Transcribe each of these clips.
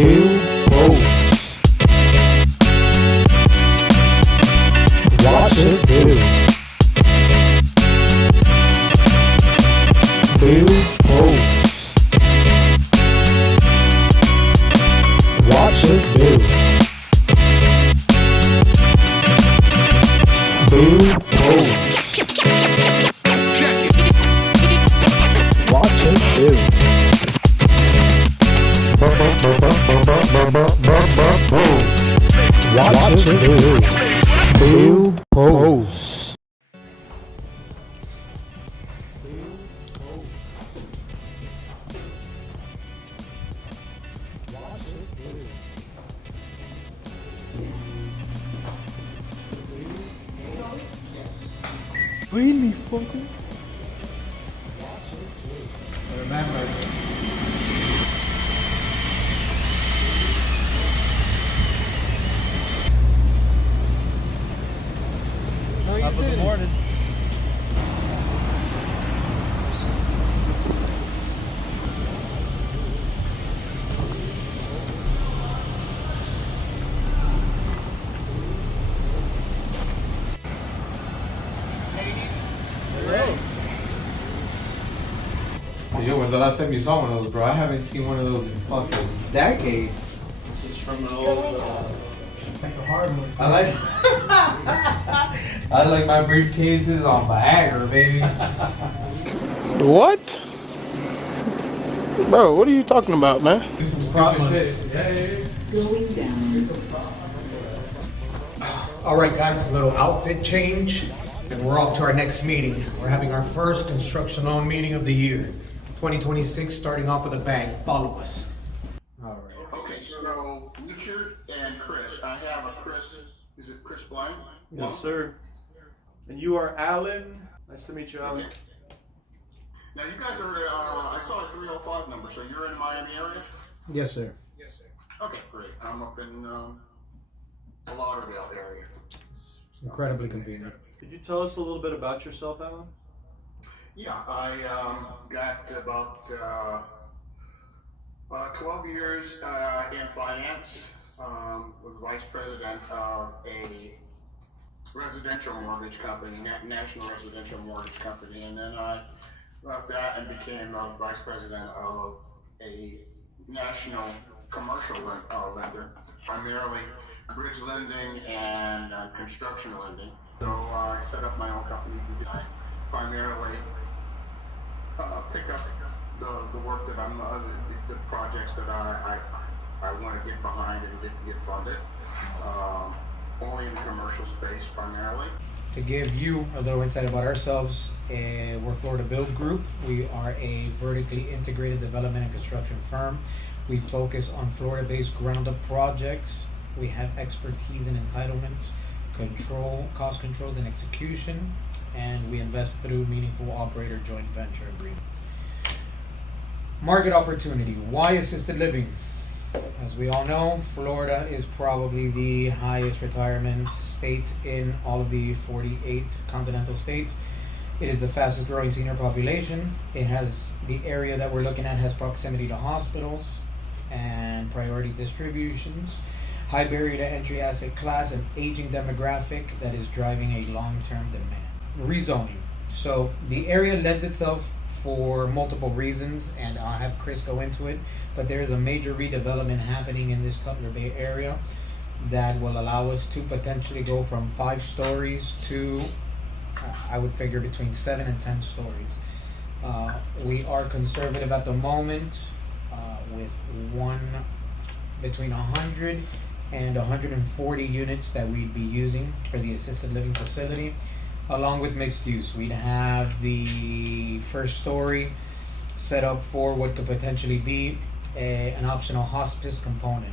build, pose. Watch us build. Build, pose. Watch us build. Build, pose. Watch us build. Watch us build. Build, pose. Really fucking. Remember. Top of the morning. Yo, when's the last time you saw one of those, bro? I haven't seen one of those in fucking decades. This is from an old, Like a hard one. I like my briefcases on Viagra, baby. What? Bro, what are you talking about, man? Do some stupid shit. Yeah. Going down. All right, guys, a little outfit change, and we're off to our next meeting. We're having our first construction loan meeting of the year, 2026, starting off with a bang. Follow us. All right. Okay, so Richard and Chris. I have a Chris. Is it Chris Blind? yes, sir. And you are Alan. Nice to meet you, Alan. Okay. Now you guys are. I saw a 305 number. So you're in the Miami area? Yes, sir. Okay, great. I'm up in the Lauderdale area. Incredibly convenient. Could you tell us a little bit about yourself, Alan? Yeah, I got about 12 years in finance. Was vice president of a residential mortgage company, national residential mortgage company, and then I left that and became vice president of a national commercial lender, primarily bridge lending and construction lending. So I set up my own company. I primarily pick up the work that I'm, the projects that I want to get behind and get funded. Only in the commercial space primarily. To give you a little insight about ourselves, we're Florida Build Group. We are a vertically integrated development and construction firm. We focus on Florida-based ground-up projects. We have expertise in entitlements, cost controls, and execution, and we invest through meaningful operator joint venture agreement. Market opportunity. Why assisted living? As we all know, Florida is probably the highest retirement state in all of the 48 continental states. It is the fastest growing senior population. It has, the area that we're looking at has proximity to hospitals and priority distributions, high barrier to entry asset class, and aging demographic that is driving a long-term demand. Rezoning. So the area lends itself for multiple reasons, and I'll have Chris go into it, but there is a major redevelopment happening in this Cutler Bay area that will allow us to potentially go from 5 stories to I would figure between 7 and 10 stories. We are conservative at the moment with between 100 and 140 units that we'd be using for the assisted living facility, along with mixed use. We'd have the first story set up for what could potentially be an optional hospice component,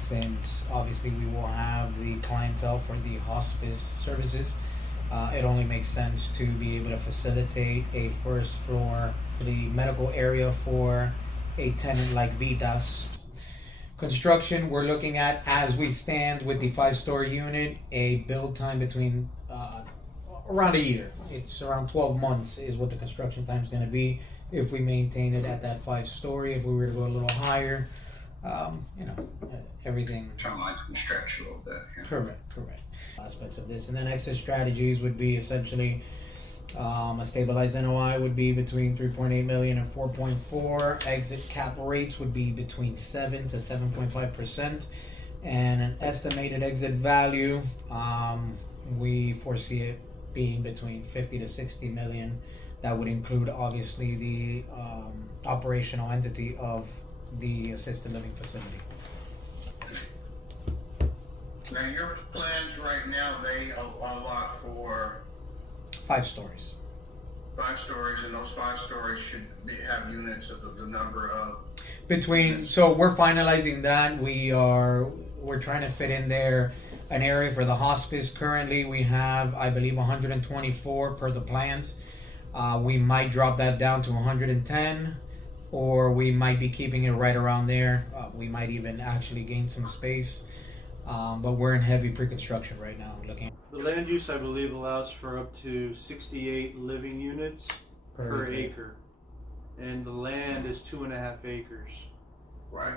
since obviously we will have the clientele for the hospice services. It only makes sense to be able to facilitate a first floor, the medical area for a tenant like Vitas. Construction, we're looking at, as we stand with the 5-story unit, a build time between around a year. It's around 12 months is what the construction time is going to be if we maintain it at that 5-story. If we were to go a little higher, You know, everything. Timeline can stretch a little bit. Yeah. Correct. Aspects of this, and then exit strategies would be essentially a stabilized NOI would be between 3.8 million and 4.4. Exit cap rates would be between 7 to 7.5%, and an estimated exit value, we foresee it being between 50 to 60 million. That would include obviously the operational entity of the assisted living facility. Now your plans right now, they allot for 5 stories. 5 stories, and those 5 stories should have units of the number of Between, so we're finalizing that. We're trying to fit in there an area for the hospice. Currently we have, I believe, 124 per the plans. We might drop that down to 110, or we might be keeping it right around there. We might even actually gain some space. But we're in heavy pre-construction right now. Looking. The land use, I believe, allows for up to 68 living units per acre. And the land is 2.5 acres. right.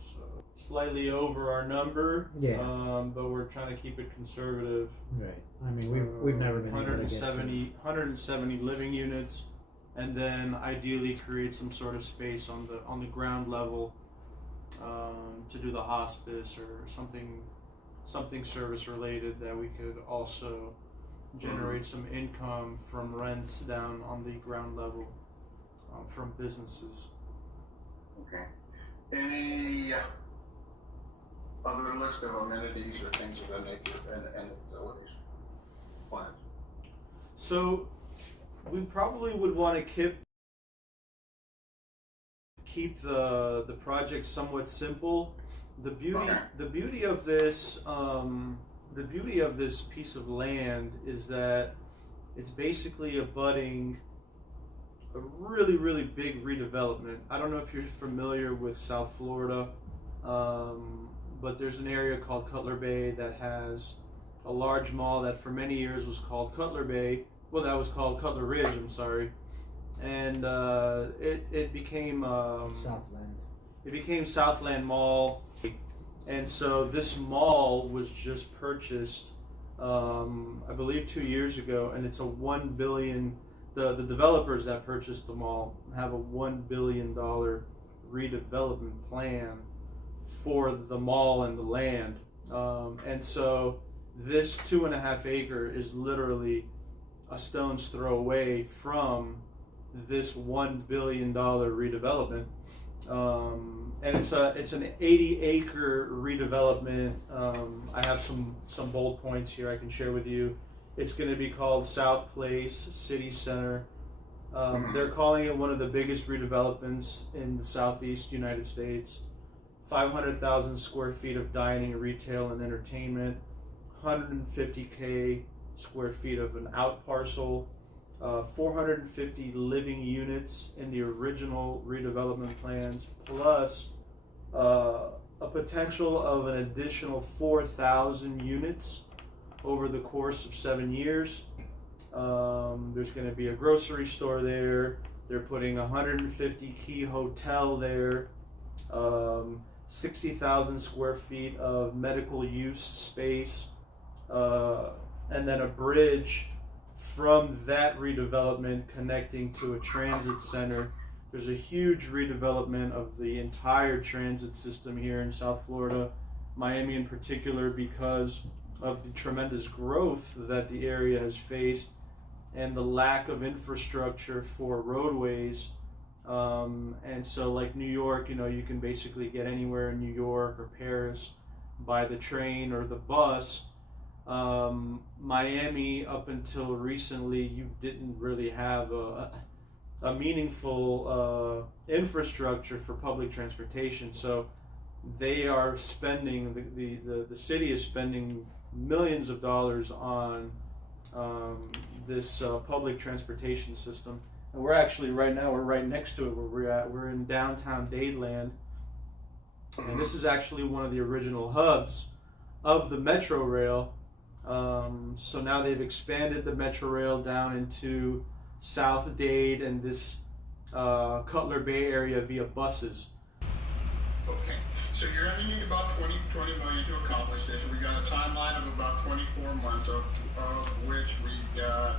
So slightly over our number. Yeah. But we're trying to keep it conservative. Right. I mean, we've never been able to get to 170 living units, and then ideally create some sort of space on the ground level to do the hospice or something service related that we could also generate some income from rents down on the ground level from businesses. Okay. Any other list of amenities or things of that nature and facilities plans? So we probably would want to keep the project somewhat simple. The beauty of this piece of land is that it's basically abutting a really, really big redevelopment. I don't know if you're familiar with South Florida, but there's an area called Cutler Bay that has a large mall that for many years was called Cutler Bay. Well, that was called Cutler Ridge, I'm sorry. And it became Southland. It became Southland Mall, and so this mall was just purchased, I believe, 2 years ago, and it's a $1 billion. The developers that purchased the mall have a $1 billion redevelopment plan for the mall and the land, and so this 2.5 acre is literally a stone's throw away from this $1 billion redevelopment, and it's an 80-acre redevelopment. I have some bold points here I can share with you. It's going to be called Southplace City Center. They're calling it one of the biggest redevelopments in the Southeast United States. 500,000 square feet of dining, retail, and entertainment. 150K square feet of an out parcel. 450 living units in the original redevelopment plans, plus a potential of an additional 4,000 units over the course of 7 years. There's going to be a grocery store there. They're putting 150 key hotel there. 60,000 square feet of medical use space, and then a bridge from that redevelopment connecting to a transit center. There's a huge redevelopment of the entire transit system here in South Florida, Miami in particular, because of the tremendous growth that the area has faced and the lack of infrastructure for roadways. And so like New York, you can basically get anywhere in New York or Paris by the train or the bus. Miami, up until recently, you didn't really have a meaningful infrastructure for public transportation. So they are spending, the city is spending millions of dollars on this public transportation system. And we're actually right next to it where we're at. We're in downtown Dadeland. And this is actually one of the original hubs of the Metro Rail. So now they've expanded the Metro Rail down into South Dade and this Cutler Bay area via buses. Okay. So you're going to need about 20 million to accomplish this. We got a timeline of about 24 months, of which we got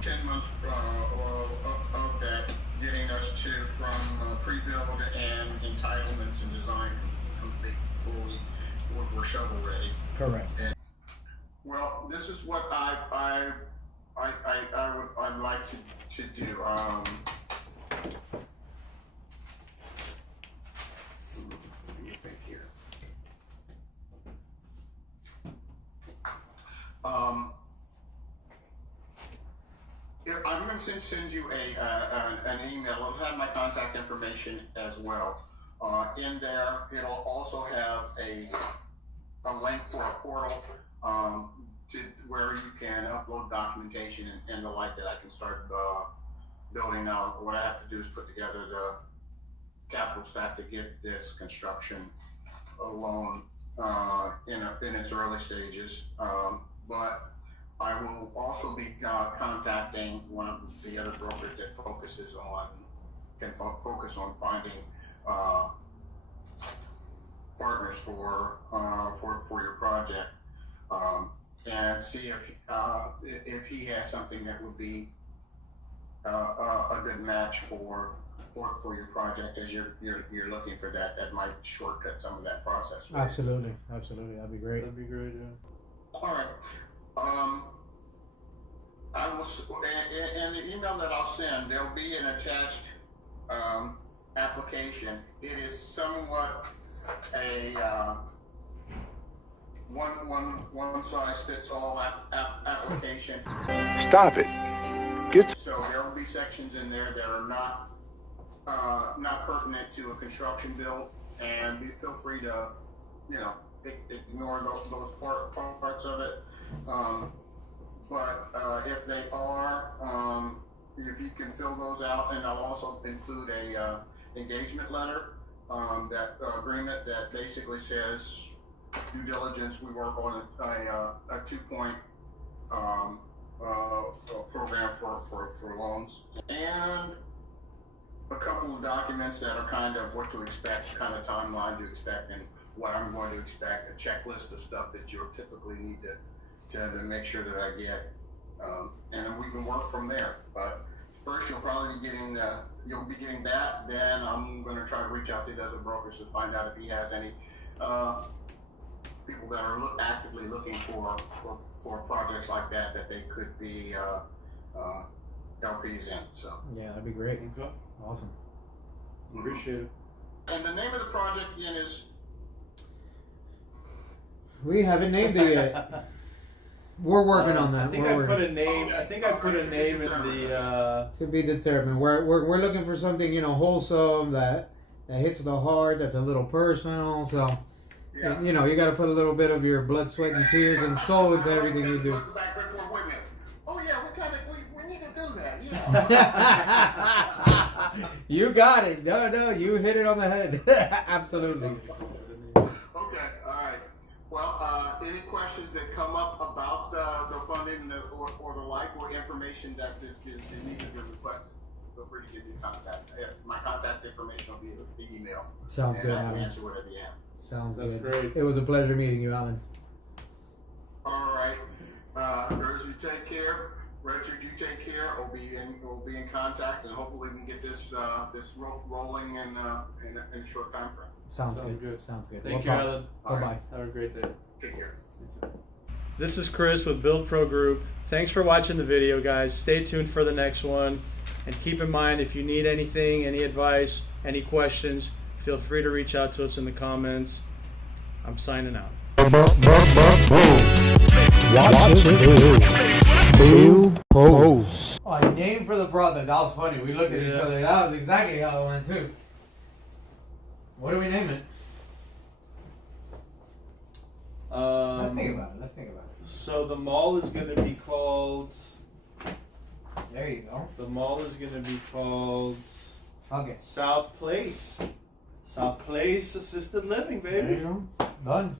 10 months of that, getting us to from pre-build and entitlements and design complete fully. We're shovel ready. Correct. And, well, this is what I'd like to do. Let me think here. I'm going to send you an email. It'll have my contact information as well. In there, it'll also have a link for a portal where you can upload documentation and the like that I can start building now. What I have to do is put together the capital stack to get this construction loan in its early stages. But I will also be contacting one of the other brokers that can focus on finding partners for your project, and see if he has something that would be a good match for your project, as you're looking for that might shortcut some of that process. Absolutely, that'd be great. That'd be great. Yeah. All right. I will, in the email that I'll send, there'll be an attached application. It is somewhat a one size fits all application. Stop it. So there will be sections in there that are not pertinent to a construction build, and feel free to, ignore those parts of it. But if they are, if you can fill those out, and I'll also include a engagement letter, that agreement that basically says due diligence. We work on a 2-point program for loans, and a couple of documents that are kind of what to expect, kind of timeline to expect, and what I'm going to expect, a checklist of stuff that you'll typically need to make sure that I get, and then we can work from there. But first, you'll probably be getting that. Then I'm going to try to reach out to the other brokers to find out if he has any people that are actively looking for projects like that they could be LPs in. So yeah, that'd be great. Okay. Awesome. Appreciate it. And the name of the project again is. We haven't named it yet. We're working on that. I think I put a name. I think I put a name in the. To be determined. We're looking for something wholesome that hits the heart. That's a little personal. So Yeah. you got to put a little bit of your blood, sweat, and tears and soul into everything you do. Oh yeah, we need to do that. Yeah. You got it. No, you hit it on the head. Absolutely. Okay, all right. Well, any questions that come up about the funding or the like, or information that is needed or requested, feel free to give me contact. My contact information will be the email. Sounds good, I can Alan. answer whatever you have. Sounds That's good. great. It was a pleasure meeting you, Alan. All right. Girls, you take care. Richard, you take care. We'll be in contact, and hopefully we can get this rolling in a short time frame. Sounds Sounds good. good. Sounds good. Thank We'll you, talk. Alan. Bye-bye. Have a great day. Take care. This is Chris with Build Pro Group. Thanks for watching the video, guys. Stay tuned for the next one. And keep in mind, if you need anything, any advice, any questions, feel free to reach out to us in the comments. I'm signing out. Watch it. Build Post. Oh, name for the product. That was funny. We looked at each Yeah. other. That was exactly how it went too. What do we name it? Let's think about it. So the mall is going to be called. There you go. The mall is going to be called Okay. Southplace. Southplace Assisted Living, baby. There you go. Done.